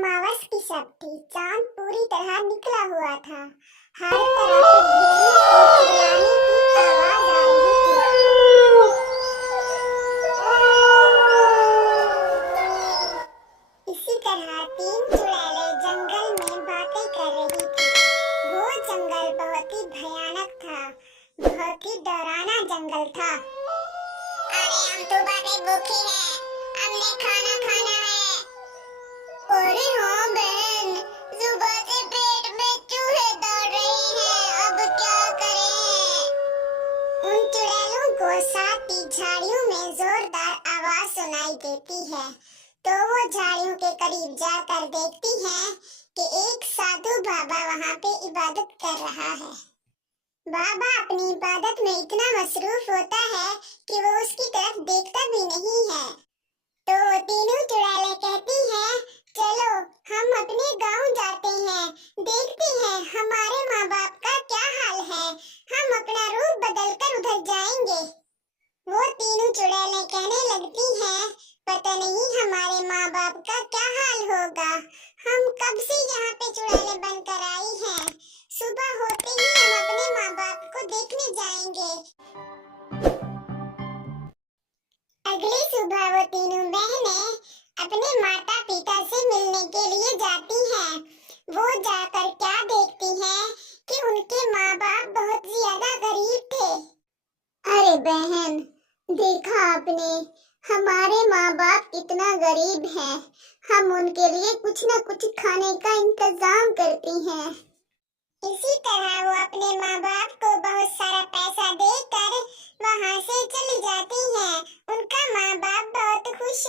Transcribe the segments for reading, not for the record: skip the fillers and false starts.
अमावस की शब थी। चांद पूरी तरह निकला हुआ था। हर तरफ बिजली और चिल्लाने की आवाज आ रही थी। इसी तरह तीन चुड़ैलें जंगल में बातें कर रही थी। वो जंगल बहुत ही भयानक था, बहुत ही डरावना जंगल था। अरे हम तो बातें भूखे हैं, हमने खाना खाना है। अरे हाँ बहन, सुबह से पेट में चूहे दौड़ रहे हैं, अब क्या करें? उन चुड़ैलों को साथ ही झाड़ियों में जोरदार आवाज सुनाई देती है, तो वो झाड़ियों के करीब जाकर देखती हैं कि एक साधु बाबा वहाँ पे इबादत कर रहा है। बाबा अपनी इबादत में इतना मसरूफ होता है कि वो उसकी तरफ देखता भी नहीं है। तो वो तीनों चुड़ैलें कहती हैं, चलो हम अपने गांव जाते हैं, देखते हैं हमारे माँ बाप का क्या हाल है, हम अपना रूप बदलकर उधर जाएंगे। वो तीनों चुड़ैलें कहने लगती हैं, पता नहीं हमारे माँ बाप का क्या हाल होगा, हम कब से यहाँ पे चुड़ैलें बनकर आई हैं, सुबह होते ही हम अपने माँ बाप को देखने जाएंगे। अगली सुबह वो तीनों बहनें अपने माता पिता से मिलने के लिए जाती हैं। वो जाकर क्या देखती हैं कि उनके माँ बाप बहुत ज्यादा गरीब थे। अरे बहन, देखा आपने, हमारे माँ बाप कितना गरीब हैं, हम उनके लिए कुछ न कुछ खाने का इंतजाम करती हैं। इसी तरह वो अपने माँ बाप को बहुत सारा पैसा देकर वहाँ से चली जाती हैं। उनका माँ बाप बहुत खुश।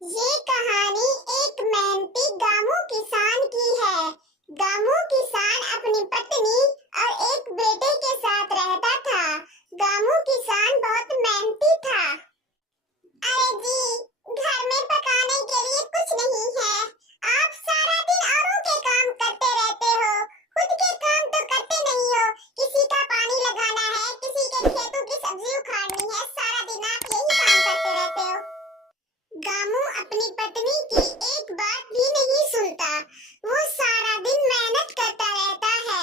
ये कहानी एक मेहनती गामू किसान की है। गामू किसान अपनी पत्नी और एक बेटे के साथ रहता था। गामू किसान बहुत मेहनती था। अरे जी, घर में पकाने के लिए कुछ नहीं है, आप सारा दिन औरों के काम करते रहते हो, खुद के काम तो करते नहीं हो। किसी का पानी लगाना है, किसी के खेतों की सब्जी उखाड़नी है, सारा दिन आप यही काम करते रहते हो। गामू अपनी पत्नी की एक बात भी नहीं सुनता, वो सारा दिन मेहनत करता रहता है।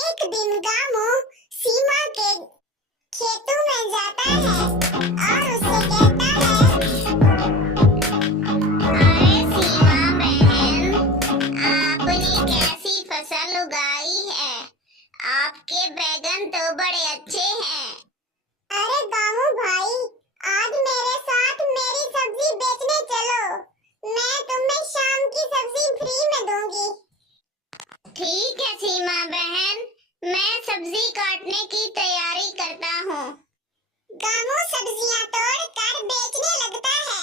एक दिन गामू सीमा के खेतों में जाता है और उससे कहता है, अरे सीमा बहन, आपने कैसी फसल उगाई है, आपके बैगन तो बड़े अच्छे हैं। अरे गामू भाई, आज मेरे साथ मेरी सब्जी बेचने चलो, मैं तुम्हें शाम की सब्जी फ्री में दूंगी। ठीक है सीमा बहन, मैं सब्जी काटने की तैयारी करता हूँ। गामू सब्जियाँ तोड़कर बेचने लगता है।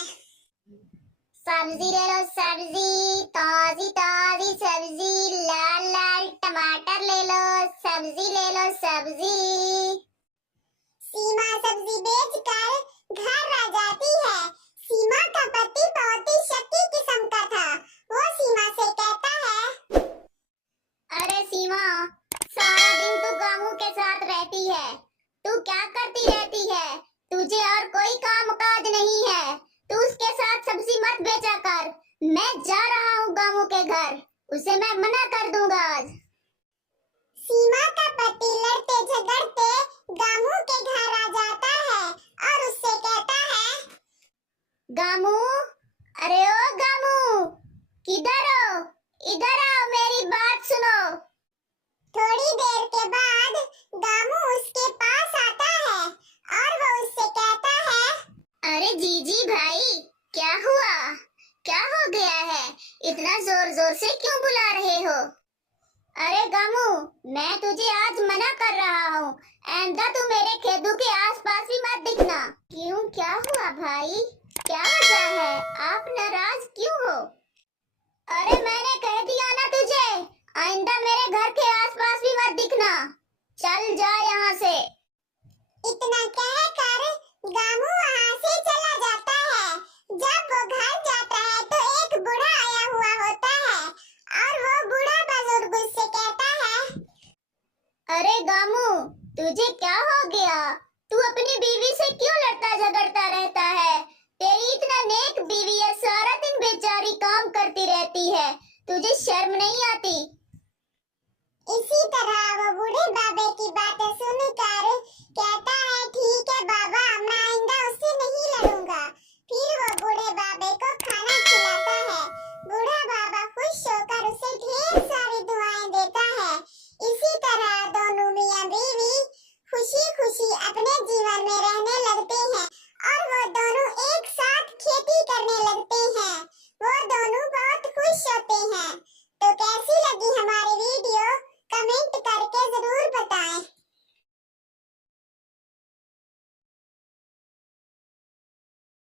सब्जी ले लो सब्जी, ताजी ताजी सब्जी, लाल लाल टमाटर ले लो, सब्जी ले लो सब्जी। सीमा सब्जी बेचकर घर आ जाती है। सीमा का पति बहुत ही शक्ति किस्म का था। वो सीमा से कहता है, अरे सीमा, सारा दिन तू गामू के साथ रहती है, तू क्या करती रहती है, तुझे और कोई काम काज नहीं है, तू उसके साथ सब्जी मत बेचा कर। मैं जा रहा हूँ गामू के घर, उसे मैं मना कर दूंगा आज। सीमा का पति लड़ते झगड़ते गामू के घर आ जाता है और उससे कहता है, गामू, अरे ओ गामू, किधर हो, इधर आओ, मेरी बात सुनो। थोड़ी देर के बाद गामू उसके पास आता है और वो उससे कहता है, अरे जीजी भाई, क्या हुआ, क्या हो गया है, इतना जोर जोर से क्यों बुला रहे हो? अरे गामू, मैं तुझे आज मना कर रहा हूँ, आइंदा तू मेरे खेतों के आसपास भी मत दिखना। क्यों, क्या हुआ भाई, क्या वजह है, आप नाराज क्यों हो? अरे मैंने कह दिया ना तुझे, आइंदा मेरे घर के आसपास भी मत दिखना, चल जा यहाँ से। इतना कहकर गामू वहाँ से चला जाता है। जब वो घर जाता है तो एक बूढ़ा आया हुआ होता है और वो बूढ़ा बुजुर्ग उससे कहता है, अरे गामू, तुझे क्या हो गया, तू अपनी बीवी से क्यों लड़ता झगड़ता रहता है? तेरी इतना नेक बीवी है, सारा दिन बेचारी काम करती रहती है, तुझे शर्म नहीं आती? इसी तरह वो बूढ़े बाबे की बातें सुनकर कहता है, ठीक है बाबा, मैं आइंदा उससे नहीं लड़ूंगा। फिर वो बूढ़े बाबे को खाना खिलाता है। बूढ़ा बाबा खुश होकर उसे ढेर सारी दुआएं देता है। इसी तरह दोनों मियां बीवी खुशी खुशी अपने जीवन में रहने लगते हैं और वो दोनों एक साथ खेती करने लगते हैं। वो दोनों बहुत खुश होते हैं। तो कैसी लगी हमारी वीडियो? कमेंट करके जरूर बताएं।